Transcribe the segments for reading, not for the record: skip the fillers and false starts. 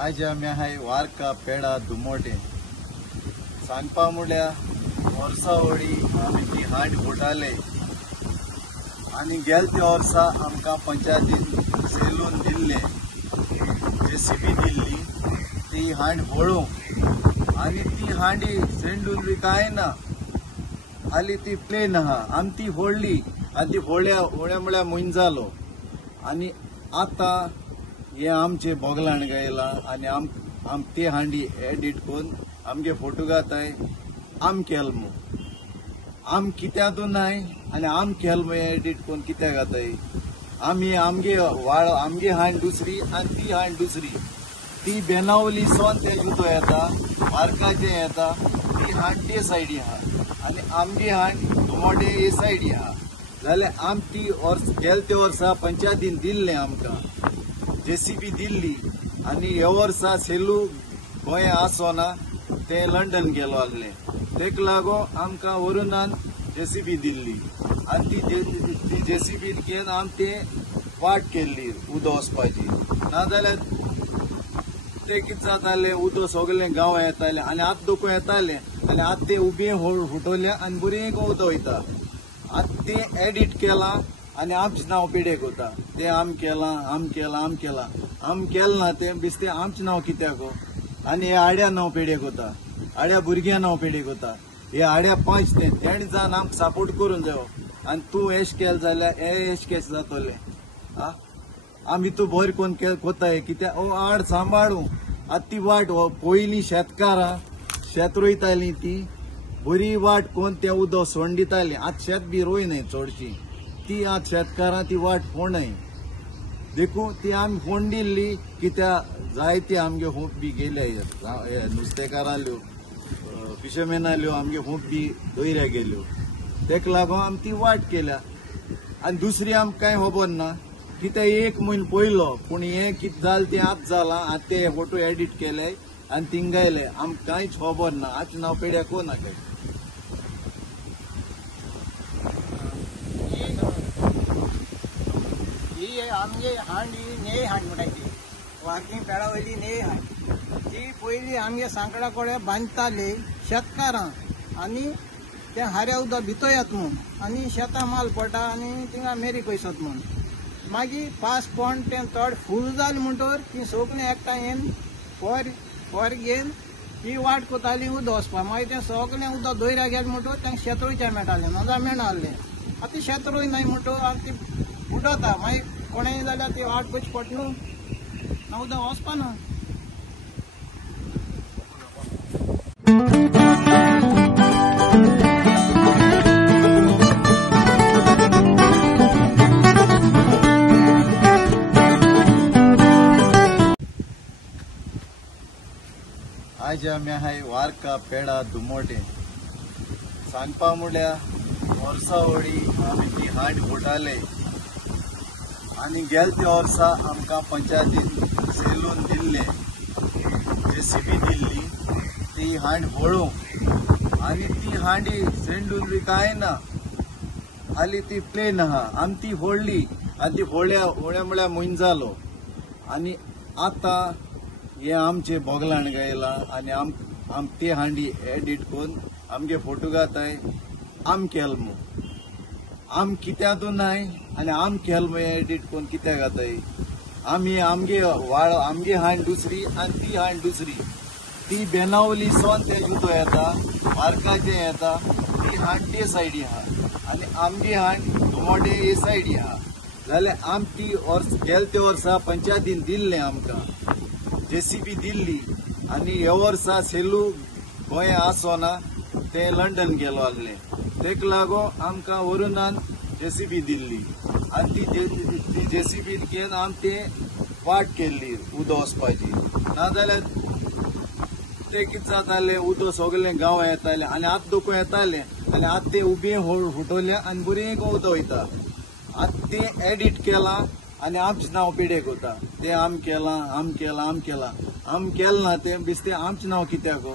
आज आम्ही हाय वारका पेडा दुमोटे सांगपा म्हणल्यार वर्सा होळी आमी ती हांड फुटाले आणि गेल त्या वर्सा आमकां पंचायतीन सेलून दिल्ले JCB दिल्ली ती हांड फोडूंक आणि ती हांडी सेंडून विकायना आली ती प्लेन आहा आमी ती फोडली आणि ती फोड्या म्हळ्यार म्हयनो जालो आणि आता हे आमचे बोगलाण गायला आणि आम ते हांडी एडिट करून आमचे फोटो घाताय आम केलमो आम कित्यातून नाय आणि आम केलमो एडिट करून कित्या घाताय आमी आमगे हांड दुसरी आणि ती हांड दुसरी ती बेनावली सोन ते जुतो येता मार्काचे येता ती हांड ते सायडी आहा आणि आमगे हांड दुमोटे हे सायडी आहा जाल्यार आम ती गेल ते वर्सा पंचायतीन दिल्ले आमकां JCB दिल्ली आणि ह्या वर्सा सेलू गोंय आसोना ते लंडन गेलो आसले तेक लागो आमकां वरुनान JCB दिल्ली आणि ती JCB घेवन आम ते वाट केल्ली उदो वचपाची नाजाल्यार ते कितें जाताले उदो सगळे गांव येताले आणि आत दोको येताले आणि आत ते उबे फुटोले आणि बरें उदो वयता आत ते एडिट केला आणि आमचे नाव पेडेक होता ते आम केला ना ते बिस्ते आमचे नाव कित्याक आणि हे आड्या नाव पेडेक होता आड्या भुरग्या नाव पेडेक होता हे आड्या 5 तेणे जावन आमकां सपोर्ट करून जायो आणि तूं एश केल जाल्यार हे एश केस जातले आमी तूं बरें कोण कोताय कित्याक आड सांबाळू आतां ती वाट पयलीं शेतकारां शेत रोयतालीं ती बरी वाट कोण ते उदो सोंड दितालीं आतां शेत बी रोयनाय चडशी ती आज शेतकारां ती वाट फोंडाय देखू ती आमी फोंड दिल्ली कित्याक जायते आमगे खूब बी गेले नुस्तेकाराल्यो फिशरमॅनाल्यो आमगे खूब बी दोयऱ्या गेल्यो तेक लागून आमी ती वाट केल्या आनी दुसरी आमकां कांय खबर ना कित्याक 1 म्हयनो पयलो पूण हें कितें जालें तें आतां जालां आतां ते फोटो एडिट केले आनी थिंग गायले आमकां कांयच खबर ना आतां नांव पेड्याक कोना काय आमगे हांड ही नेय हांड म्हणटाय वारकी पेडा वयली नेय हांड ती पयली आमगे सांकडा कोडे बांदताले शेतकारां आनी ते हाऱ्या उदक भितर येत म्हूण आनी शेतां माल पडटा आनी थिंगा मेरी पयसत म्हूण मागीर पास पोंड तें चड फूल जालें म्हणटोर ती सगळीं एकठांय येवन फोर घेवन ती वाट कोताली उदक वचपा मागीर तें सगळें उदक दोयऱ्या गेलें म्हणटोर तांकां शेत रोयचें मेळटालें नाजाल्यार मेळनासलें आतां शेत रोयनाय म्हणटोर आनी ती उडता मागीर कोणेय जाल्यार ती वाट पयची पडटा न्हू ना उदक वचपा ना आज आमी हाय वारका पेडा दुमोटे सांगपा म्हणल्यार वर्सा होळी आमी ती हांड फुटाले आणि गेल त्या वर्सा आमकां पंचायतीन सेलून दिल्ले JCB दिल्ली ती हांड फोडूंक आणि ती हांडी सेंडून विकायना आली ती प्लेन आहा आमी ती फोडली आणि ती फोड्या म्हळ्यार म्हयनो जालो आणि आता हे आमचे बोगलाण गायला आणि आम ते हांडी एडिट करून आमगे फोटो घाताय आम केलमो आम कित्यातून नाय आणि आम केलमो एडिट करून कित्या घाताय आमी आमगे हांड दुसरी आणि ती हांड दुसरी ती बेनावली सोन ते जुतो येता मार्काचे येता ती हांड ते सायडी आहा आणि आमगे हांड दुमोटे हे सायडी आहा जाल्यार आम ती गेल ते वर्सा पंचायतीन दिल्ले आमकां JCB दिल्ली आणि ह्या वर्सा सेलू गोंय आसोना ते लंडन गेलो आसले तेक लागो आमकां वरुनान JCB दिल्ली आणि ती JCB घेवन आम ते वाट केल्ली उदो वचपाची नाजाल्यार ते कितें जाताले उदो सगळे गांव येताले आणि आत दोको येताले आणि आत ते उबे फुटोले आणि बरें उदो वयता आतां ते एडिट केला आणि आमचे नाव पेडेक होता ते आम केला ना ते बिस्ते आमचे नाव कित्याक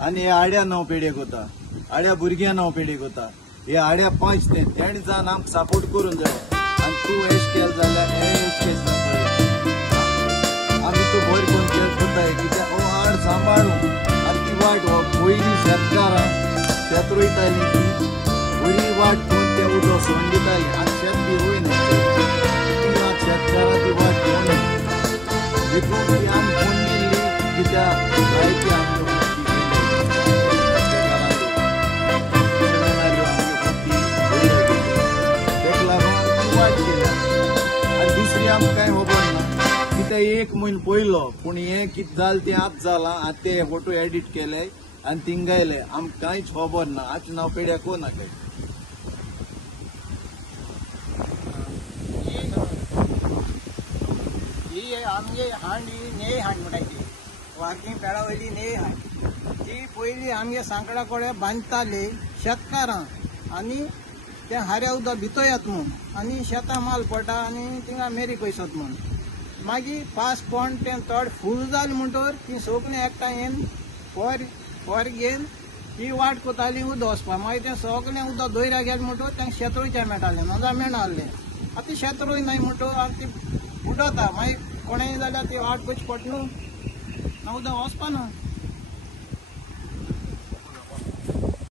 आणि हे आड्या नाव पेडेक होता आड्या भुरग्या नाव पेडेक होता हे आड्या 5 तेणे जावन आमकां सपोर्ट करून जायो आणि तूं एश केल जाल्यार हे एश केस जातले आमी तूं बरें कोण केल पयलीं शेतकारां शेत रोयतालीं ती पयलीं वाट घेवन ते उदक सोडून दितालीं. आतां शेत बी रोयना तिंगा शेतकारां ती वाट घेवन देखून ती आमी फोन दिल्ली कित्याक जायती आमच्यो तेका लागून ती वाट केल्या. आनी दुसरी आमकां कांय खबर ना कित्याक एक म्हयनो पयलो पूण हें कितें जालें तें आतां जालां. आतां ते फोटो एडिट केले आनी थिंगा गेले आमकां कांयच खबर ना. आतां हांव पेड्या कोना काय ही आमगे हांड ही नेय हांड म्हणटाची वार्की पेडा वयली नेय हांड. ती पयली आमगे सांकडा कडेन बांदताले शेतकारां आनी ते हाऱ्या उदक भितर येत म्हूण आनी शेतां माल पडटा आनी थिंगा मेरी पयसत म्हूण. मागीर पास पण तें चड फूल जालें म्हणटोर ती सगळीं एकठांय येवन फोर घेवन ती वाट कोताली उदक वचपा. मागीर तें सगळें उदक दोयऱ्या गेलें म्हणटोर तेंकां शेत रोयचें मेळटालें नाजाल्यार मेळनासलें. आतां शेत रोयनाय म्हणटोर आतां ती उडता. मागीर कोणेंय जाल्यार ती वाट पयची पडटा न्हू उदक वचपा ना.